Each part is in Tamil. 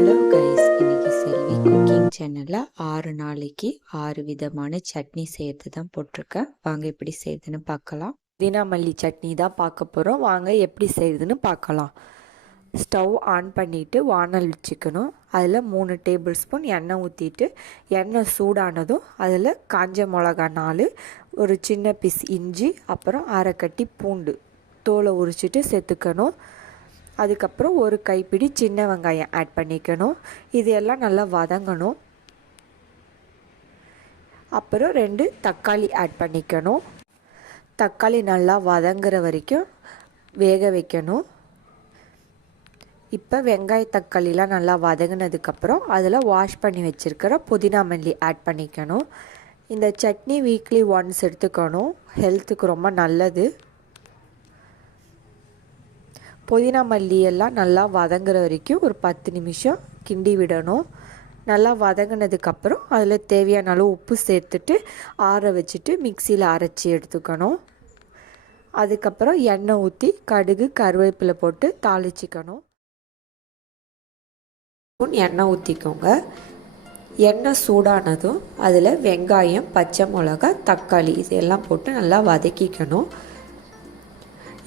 ஹலோ கைஸ், இன்னைக்கு செல்வி குக்கிங் சேனலில் 6 நாளைக்கு 6 விதமான சட்னி செய்கிறது தான் போட்டிருக்கேன். வாங்க எப்படி செய்யுதுன்னு பார்க்கலாம். புதினா மல்லி சட்னி தான் பார்க்க போகிறோம். வாங்க எப்படி செய்யுதுன்னு பார்க்கலாம். ஸ்டவ் ஆன் பண்ணிவிட்டு வானல் வச்சுக்கணும். அதில் 3 டேபிள் ஸ்பூன் எண்ணெய் ஊற்றிட்டு, எண்ணெய் சூடானதும் அதில் காஞ்ச மிளகா 4, ஒரு சின்ன பீஸ் இஞ்சி, அப்புறம் அரை கட்டி பூண்டு தோலை உரிச்சிட்டு சேர்த்துக்கணும். அதுக்கப்புறம் ஒரு கைப்பிடி சின்ன வெங்காயம் ஆட் பண்ணிக்கணும். இது எல்லாம் நல்லா வதங்கணும். அப்புறம் 2 தக்காளி ஆட் பண்ணிக்கணும். தக்காளி நல்லா வதங்குற வரைக்கும் வேக வைக்கணும். இப்போ வெங்காய தக்காளிலாம் நல்லா வதங்கினதுக்கப்புறம் அதில் வாஷ் பண்ணி வச்சுருக்கிற புதினா மல்லி ஆட் பண்ணிக்கணும். இந்த சட்னி வீக்லி ஒன்ஸ் எடுத்துக்கணும். ஹெல்த்துக்கு ரொம்ப நல்லது. புதினா மல்லி எல்லாம் நல்லா வதங்குற வரைக்கும் ஒரு 10 நிமிஷம் கிண்டி விடணும். நல்லா வதங்கினதுக்கப்புறம் அதில் தேவையான அளவு உப்பு சேர்த்துட்டு ஆற வச்சுட்டு மிக்சியில் அரைச்சி எடுத்துக்கணும். அதுக்கப்புறம் எண்ணெய் ஊற்றி கடுகு கருவேப்பிலை போட்டு தாளிச்சிக்கணும். எண்ணெய் ஊற்றிக்கோங்க. எண்ணெய் சூடானதும் அதில் வெங்காயம், பச்சை மிளகா, தக்காளி இதெல்லாம் போட்டு நல்லா வதக்கிக்கணும்.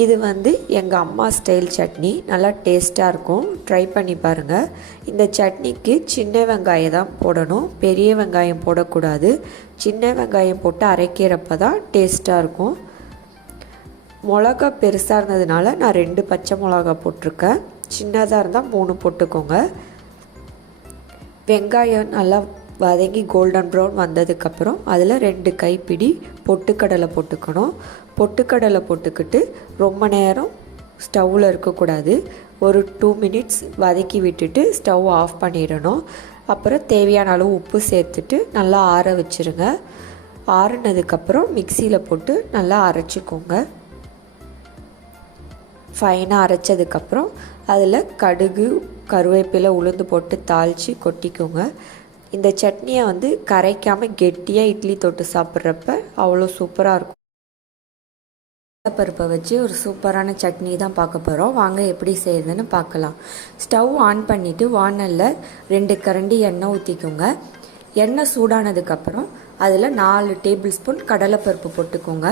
இது எங்கள் அம்மா ஸ்டைல் சட்னி, நல்லா டேஸ்ட்டாக இருக்கும். ட்ரை பண்ணி பாருங்கள். இந்த சட்னிக்கு சின்ன வெங்காயம் தான் போடணும், பெரிய வெங்காயம் போடக்கூடாது. சின்ன வெங்காயம் போட்டு அரைக்கிறப்ப தான் டேஸ்ட்டாக இருக்கும். மிளகா பெருசாக இருந்ததுனால நான் 2 பச்சை மிளகா போட்டிருக்கேன். சின்னதாக இருந்தால் 3 போட்டுக்கோங்க. வெங்காயம் நல்லா வதங்கி கோல்டன் ப்ரௌன் வந்ததுக்கப்புறம் அதில் 2 கைப்பிடி பொட்டுக்கடலை போட்டுக்கணும். பொட்டுக்கடலை போட்டுக்கிட்டு ரொம்ப நேரம் ஸ்டவ்வில் இருக்கக்கூடாது. ஒரு 2 மினிட்ஸ் வதக்கி விட்டுட்டு ஸ்டவ் ஆஃப் பண்ணிடணும். அப்புறம் தேவையான அளவு உப்பு சேர்த்துட்டு நல்லா ஆற வச்சுருங்க. ஆறுனதுக்கப்புறம் மிக்சியில் போட்டு நல்லா அரைச்சிக்கோங்க. ஃபைனாக அரைச்சதுக்கப்புறம் அதில் கடுகு, கருவேப்பிலை, உளுந்து போட்டு தாளித்து கொட்டிக்கோங்க. இந்த சட்னியை கரைக்காமல் கெட்டியாக இட்லி தொட்டு சாப்பிட்றப்ப அவ்வளோ சூப்பராக இருக்கும். பருப்பை வச்சு ஒரு சூப்பரான சட்னி தான் பார்க்க போகிறோம். வாங்க எப்படி செய்யுதுன்னு பார்க்கலாம். ஸ்டவ் ஆன் பண்ணிவிட்டு வானலில் 2 கரண்டி எண்ணெய் ஊற்றிக்கோங்க. எண்ணெய் சூடானதுக்கப்புறம் அதில் 4 டேபிள் ஸ்பூன் கடலைப்பருப்பு போட்டுக்கோங்க.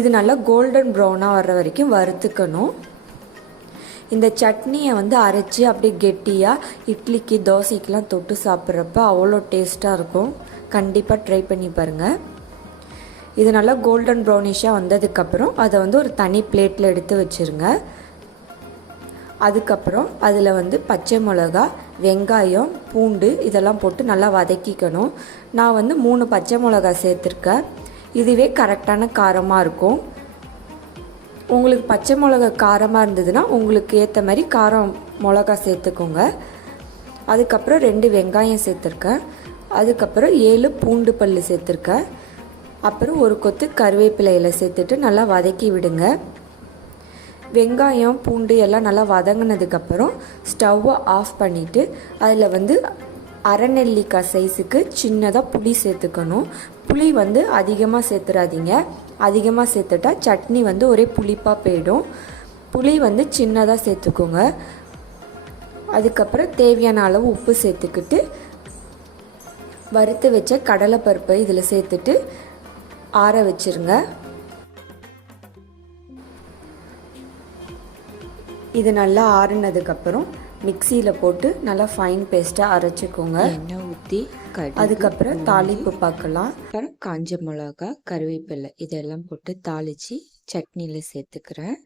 இது நல்லா கோல்டன் ப்ரௌனாக வர்ற வரைக்கும் வறுத்துக்கணும். இந்த சட்னியை அரைச்சி அப்படியே கெட்டியாக இட்லிக்கு, தோசைக்கெலாம் தொட்டு சாப்பிட்றப்ப அவ்வளோ டேஸ்ட்டாக இருக்கும். கண்டிப்பாக ட்ரை பண்ணி பாருங்கள். இது நல்லா கோல்டன் ப்ரௌனிஷாக வந்ததுக்கப்புறம் அதை ஒரு தனி பிளேட்டில் எடுத்து வச்சுருங்க. அதுக்கப்புறம் அதில் பச்சை மிளகா, வெங்காயம், பூண்டு இதெல்லாம் போட்டு நல்லா வதக்கிக்கணும். நான் 3 பச்சை மிளகா சேர்த்துருக்கேன். இதுவே கரெக்டான காரமாக இருக்கும். உங்களுக்கு பச்சை மிளகா காரமாக இருந்ததுன்னா உங்களுக்கு ஏற்ற மாதிரி காரம் மிளகா சேர்த்துக்கோங்க. அதுக்கப்புறம் 2 வெங்காயம் சேர்த்துருக்கேன். அதுக்கப்புறம் 7 பூண்டு பல் சேர்த்துருக்கேன். அப்புறம் ஒரு கொத்து கருவேப்பிலையில் சேர்த்துட்டு நல்லா வதக்கி விடுங்க. வெங்காயம், பூண்டு எல்லாம் நல்லா வதங்கினதுக்கப்புறம் ஸ்டவ்வை ஆஃப் பண்ணிவிட்டு அதில் அரை நெல்லிக்காய் சைஸுக்கு சின்னதாக புளி சேர்த்துக்கணும். புளி அதிகமாக சேர்த்துறாதீங்க. அதிகமாக சேர்த்துட்டா சட்னி ஒரே புளிப்பாக போயிடும். புளி சின்னதாக சேர்த்துக்கோங்க. அதுக்கப்புறம் தேவையான அளவு உப்பு சேர்த்துக்கிட்டு வறுத்து வச்ச கடலைப்பருப்பை இதில் சேர்த்துட்டு ஆற வச்சுருங்க. இது நல்லா ஆறுனதுக்கப்புறம் மிக்சியில் போட்டு நல்லா ஃபைன் பேஸ்ட்டாக அரைச்சிக்கோங்க. எண்ணெய் ஊற்றி அதுக்கப்புறம் தாளிப்பு பார்க்கலாம். அப்புறம் காஞ்ச மிளகா, கருவேப்பிலை இதெல்லாம் போட்டு தாளித்து சட்னியில் சேர்த்துக்கிறேன்.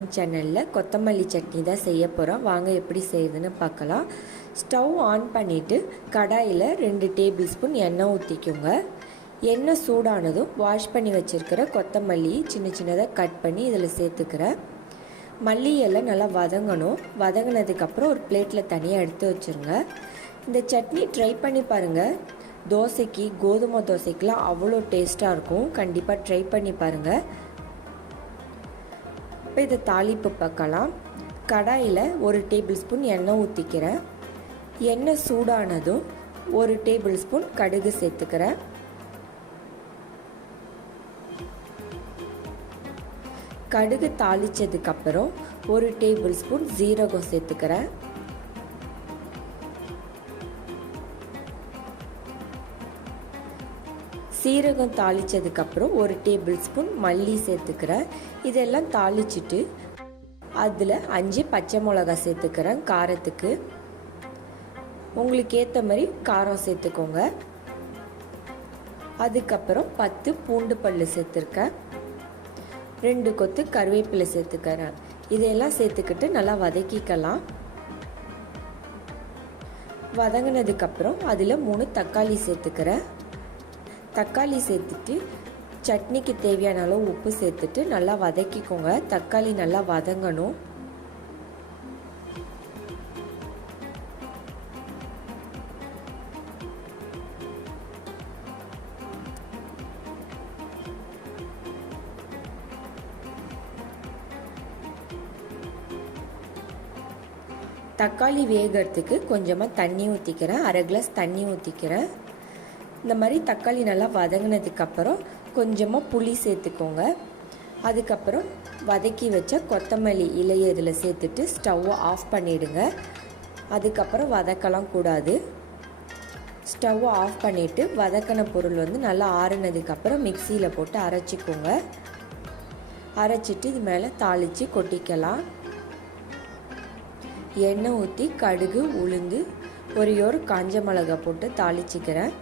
சேனலில் கொத்தமல்லி சட்னி தான் செய்ய போகிறோம். வாங்க எப்படி செய்யுதுன்னு பார்க்கலாம். ஸ்டவ் ஆன் பண்ணிவிட்டு கடாயில் 2 டேபிள் ஸ்பூன் எண்ணெய் ஊற்றிக்கோங்க. எண்ணெய் சூடானதும் வாஷ் பண்ணி வச்சுருக்கிற கொத்தமல்லி சின்ன சின்னதாக கட் பண்ணி இதில் சேர்த்துக்கிறேன். மல்லி எல்லாம் நல்லா வதங்கணும். வதங்கினதுக்கப்புறம் ஒரு பிளேட்டில் தனியாக எடுத்து வச்சுருங்க. இந்த சட்னி ட்ரை பண்ணி பாருங்கள். தோசைக்கு, கோதுமை தோசைக்கெலாம் அவ்வளோ டேஸ்ட்டாக இருக்கும். கண்டிப்பாக ட்ரை பண்ணி பாருங்கள். இப்போ இதை தாளிப்பு பார்க்கலாம். கடாயில் 1 டேபிள் ஸ்பூன் எண்ணெய் ஊற்றிக்கிறேன். எண்ணெய் சூடானதும் 1 டேபிள் ஸ்பூன் கடுகு சேர்த்துக்கிறேன். கடுகு தாளித்ததுக்கப்புறம் 1 டேபிள் ஸ்பூன் ஜீரகம் சேர்த்துக்கிறேன். சீரகம் தாளித்ததுக்கப்புறம் 1 டேபிள் ஸ்பூன் மல்லி சேர்த்துக்கிறேன். இதெல்லாம் தாளிச்சிட்டு அதில் 5 பச்சை மிளகாய் சேர்த்துக்கிறேன். காரத்துக்கு உங்களுக்கு ஏற்ற மாதிரி காரம் சேர்த்துக்கோங்க. அதுக்கப்புறம் 10 பூண்டு பல் சேர்த்துருக்கேன். 2 கொத்து கருவேப்பிலை சேர்த்துக்கிறேன். இதையெல்லாம் சேர்த்துக்கிட்டு நல்லா வதக்கிக்கலாம். வதங்கினதுக்கப்புறம் அதில் 3 தக்காளி சேர்த்துக்கிறேன். தக்காளி சேர்த்துட்டு சட்னிக்கு தேவையான அளவு உப்பு சேர்த்துட்டு நல்லா வதக்கிக்கோங்க. தக்காளி நல்லா வதங்கணும். தக்காளி வேகிறதுக்கு கொஞ்சமாக தண்ணி ஊற்றிக்கிறேன். 1/2 கிளாஸ் தண்ணி ஊற்றிக்கிறேன். இந்த மாதிரி தக்காளி நல்லா வதங்கினதுக்கப்புறம் கொஞ்சமாக புளி சேர்த்துக்கோங்க. அதுக்கப்புறம் வதக்கி வச்ச கொத்தமல்லி இலையை இதில் சேர்த்துட்டு ஸ்டவ்வை ஆஃப் பண்ணிவிடுங்க. அதுக்கப்புறம் வதக்கலாம் கூடாது. ஸ்டவ்வை ஆஃப் பண்ணிவிட்டு வதக்கின பொருள் நல்லா ஆறுனதுக்கப்புறம் மிக்சியில் போட்டு அரைச்சிக்கோங்க. அரைச்சிட்டு இது மேலே தாளித்து கொட்டிக்கலாம். எண்ணெய் ஊற்றி கடுகு உளுந்து ஒரு காஞ்ச மிளகாய் போட்டு தாளிச்சிக்கிறேன்.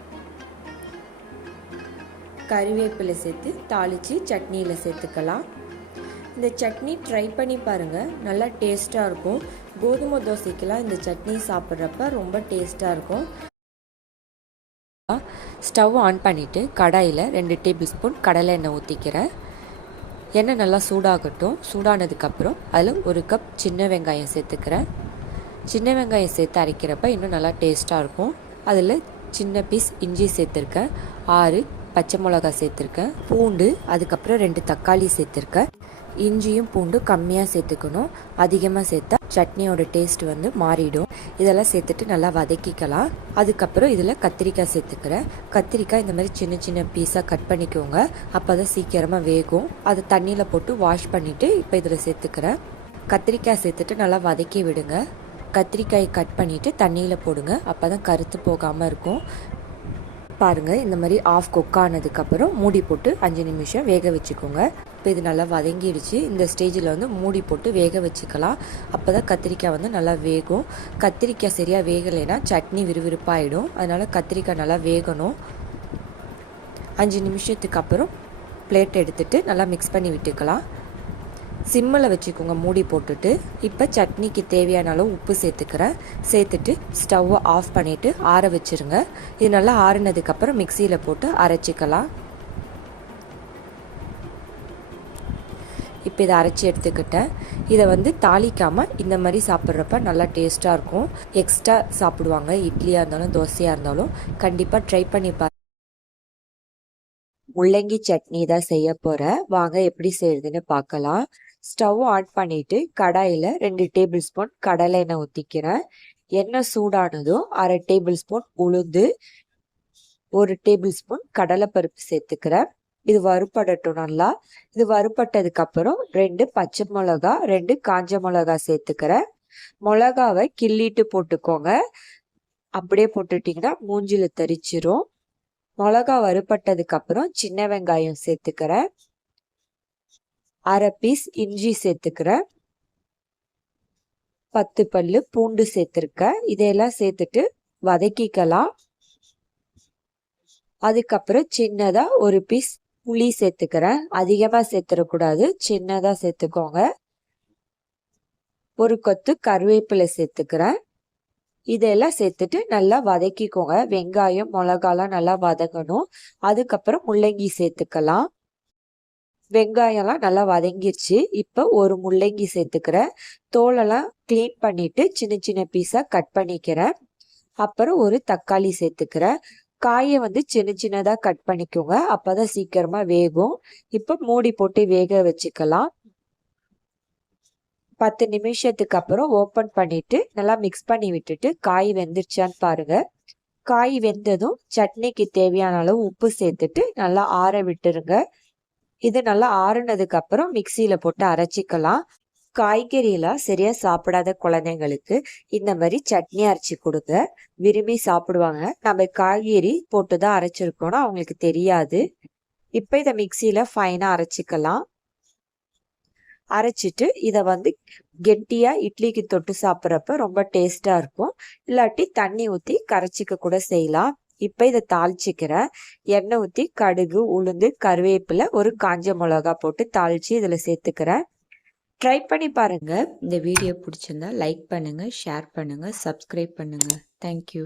கறிவேப்பிலை சேர்த்து தாளித்து சட்னியில் சேர்த்துக்கலாம். இந்த சட்னி ட்ரை பண்ணி பாருங்கள், நல்லா டேஸ்ட்டாக இருக்கும். கோதுமை தோசைக்கெல்லாம் இந்த சட்னி சாப்பிட்றப்ப ரொம்ப டேஸ்ட்டாக இருக்கும். ஸ்டவ் ஆன் பண்ணிவிட்டு கடாயில் 2 டேபிள் ஸ்பூன் கடலை எண்ணெய் ஊற்றிக்கிறேன். எண்ணெய் நல்லா சூடாகட்டும். சூடானதுக்கப்புறம் அதில் 1 கப் சின்ன வெங்காயம் சேர்த்துக்கிறேன். சின்ன வெங்காயம் சேர்த்து அரைக்கிறப்ப இன்னும் நல்லா டேஸ்ட்டாக இருக்கும். அதில் சின்ன பீஸ் இஞ்சி சேர்த்துருக்கேன். 6 பச்சை மிளகாய் சேர்த்துருக்கேன். பூண்டு, அதுக்கப்புறம் 2 தக்காளி சேர்த்துருக்கேன். இஞ்சியும் பூண்டும் கம்மியாக சேர்த்துக்கணும். அதிகமாக சேர்த்தா சட்னியோட டேஸ்ட் மாறிடும். இதெல்லாம் சேர்த்துட்டு நல்லா வதக்கிக்கலாம். அதுக்கப்புறம் இதில் கத்திரிக்காய் சேர்த்துக்கிறேன். கத்திரிக்காய் இந்த மாதிரி சின்ன சின்ன பீஸாக கட் பண்ணிக்கோங்க. அப்போ தான் சீக்கிரமாக வேகும். அதை தண்ணியில் போட்டு வாஷ் பண்ணிவிட்டு இப்போ இதில் சேர்த்துக்கிறேன். கத்திரிக்காய் சேர்த்துட்டு நல்லா வதக்கி விடுங்க. கத்திரிக்காயை கட் பண்ணிவிட்டு தண்ணியில் போடுங்க. அப்போ தான் கருத்து போகாமல் இருக்கும். பாருங்கள், இந்த மாதிரி ஆஃப் குக் ஆனதுக்கப்புறம் மூடி போட்டு 5 நிமிஷம் வேக வச்சுக்கோங்க. இப்போ இது நல்லா வதங்கிடுச்சு. இந்த ஸ்டேஜில் மூடி போட்டு வேக வச்சுக்கலாம். அப்போ தான் கத்திரிக்காய் நல்லா வேகும். கத்திரிக்காய் சரியாக வேகலைன்னா சட்னி விறுவிறுப்பாயிடும். அதனால் கத்திரிக்காய் நல்லா வேகணும். 5 நிமிஷத்துக்கு அப்புறம் பிளேட் எடுத்துகிட்டு நல்லா மிக்ஸ் பண்ணி விட்டுக்கலாம். சிம்மில் வச்சுக்கோங்க மூடி போட்டுட்டு. இப்போ சட்னிக்கு தேவையான அளவு உப்பு சேர்த்துக்கிறேன். சேர்த்துட்டு ஸ்டவ்வை ஆஃப் பண்ணிவிட்டு ஆற வச்சுருங்க. இது நல்லா ஆறுனதுக்கப்புறம் மிக்சியில் போட்டு அரைச்சிக்கலாம். இப்போ இதை அரைச்சி எடுத்துக்கிட்டேன். இதை தாளிக்காமல் இந்த மாதிரி சாப்பிட்றப்ப நல்லா டேஸ்ட்டாக இருக்கும். எக்ஸ்ட்ரா சாப்பிடுவாங்க. இட்லியாக இருந்தாலும் தோசையாக இருந்தாலும் கண்டிப்பாக ட்ரை பண்ணி முள்ளங்கி சட்னி தான் செய்ய போகிறேன். வாங்க எப்படி செய்யறதுன்னு பார்க்கலாம். ஸ்டவ் ஆன் பண்ணிட்டு கடாயில் 2 டேபிள் ஸ்பூன் கடலை எண்ணெய் ஊற்றிக்கிறேன். எண்ணெய் சூடானதும் 1/2 டேபிள் ஸ்பூன் உளுந்து, 1 டேபிள் ஸ்பூன் கடலைப்பருப்பு சேர்த்துக்கிறேன். இது வறுபடட்டும் நல்லா. இது வறுபட்டதுக்கப்புறம் 2 பச்சை மிளகா, 2 காஞ்ச மிளகா சேர்த்துக்கிறேன். மிளகாவை கிள்ளிட்டு போட்டுக்கோங்க. அப்படியே போட்டுட்டிங்கன்னா மூஞ்சில தரிச்சிரும். மிளகா வறுபட்டதுக்கப்புறம் சின்ன வெங்காயம் சேர்த்துக்கிறேன். 1/2 பீஸ் இஞ்சி சேர்த்துக்கிறேன். 10 பல்லு பூண்டு சேர்த்துருக்கேன். இதையெல்லாம் சேர்த்துட்டு வதக்கிக்கலாம். அதுக்கப்புறம் சின்னதா 1 பீஸ் புளி சேர்த்துக்கிறேன். அதிகமாக சேர்த்துடக்கூடாது, சின்னதாக சேர்த்துக்கோங்க. 1 கொத்து கருவேப்பிலை சேர்த்துக்கிறேன். இதெல்லாம் சேர்த்துட்டு நல்லா வதக்கிக்கோங்க. வெங்காயம் மிளகாலாம் நல்லா வதங்கணும். அதுக்கப்புறம் முள்ளங்கி சேர்த்துக்கலாம். வெங்காயம்லாம் நல்லா வதங்கிருச்சு. இப்போ 1 முள்ளங்கி சேர்த்துக்கிறேன். தோலெல்லாம் க்ளீன் பண்ணிட்டு சின்ன சின்ன பீஸாக கட் பண்ணிக்கிறேன். அப்புறம் 1 தக்காளி சேர்த்துக்கிறேன். காயை சின்ன சின்னதாக கட் பண்ணிக்கோங்க. அப்போதான் சீக்கிரமாக வேகும். இப்போ மூடி போட்டு வேக வச்சுக்கலாம். 10 நிமிஷத்துக்கு அப்புறம் ஓப்பன் பண்ணிட்டு நல்லா மிக்ஸ் பண்ணி விட்டுட்டு காய் வெந்துருச்சான்னு பாருங்க. காய் வெந்ததும் சட்னிக்கு தேவையான அளவு உப்பு சேர்த்துட்டு நல்லா ஆற விட்டுருங்க. இது நல்லா ஆறுனதுக்கு அப்புறம் மிக்சியில போட்டு அரைச்சிக்கலாம். காய்கறியெல்லாம் சரியா சாப்பிடாத குழந்தைங்களுக்கு இந்த மாதிரி சட்னி அரைச்சி கொடுங்க, விரும்பி சாப்பிடுவாங்க. நம்ம காய்கறி போட்டுதான் அரைச்சிருக்கோம்னா அவங்களுக்கு தெரியாது. இப்ப இதை மிக்சியில ஃபைனா அரைச்சிக்கலாம். அரைச்சிட்டு இதை கெட்டியா இட்லிக்கு தொட்டு சாப்பிட்றப்ப ரொம்ப டேஸ்டா இருக்கும். இல்லாட்டி தண்ணி ஊற்றி கரைச்சிக்க கூட செய்யலாம். இப்ப இதை தாளிச்சுக்கிறேன். எண்ணெய் ஊற்றி கடுகு, உளுந்து, கருவேப்பிலை, ஒரு காஞ்ச மிளகா போட்டு தாளிச்சு இதுல சேர்த்துக்கிறேன். ட்ரை பண்ணி பாருங்க. இந்த வீடியோ பிடிச்சிருந்தா லைக் பண்ணுங்க, ஷேர் பண்ணுங்க, சப்ஸ்கிரைப் பண்ணுங்க. தேங்க்யூ.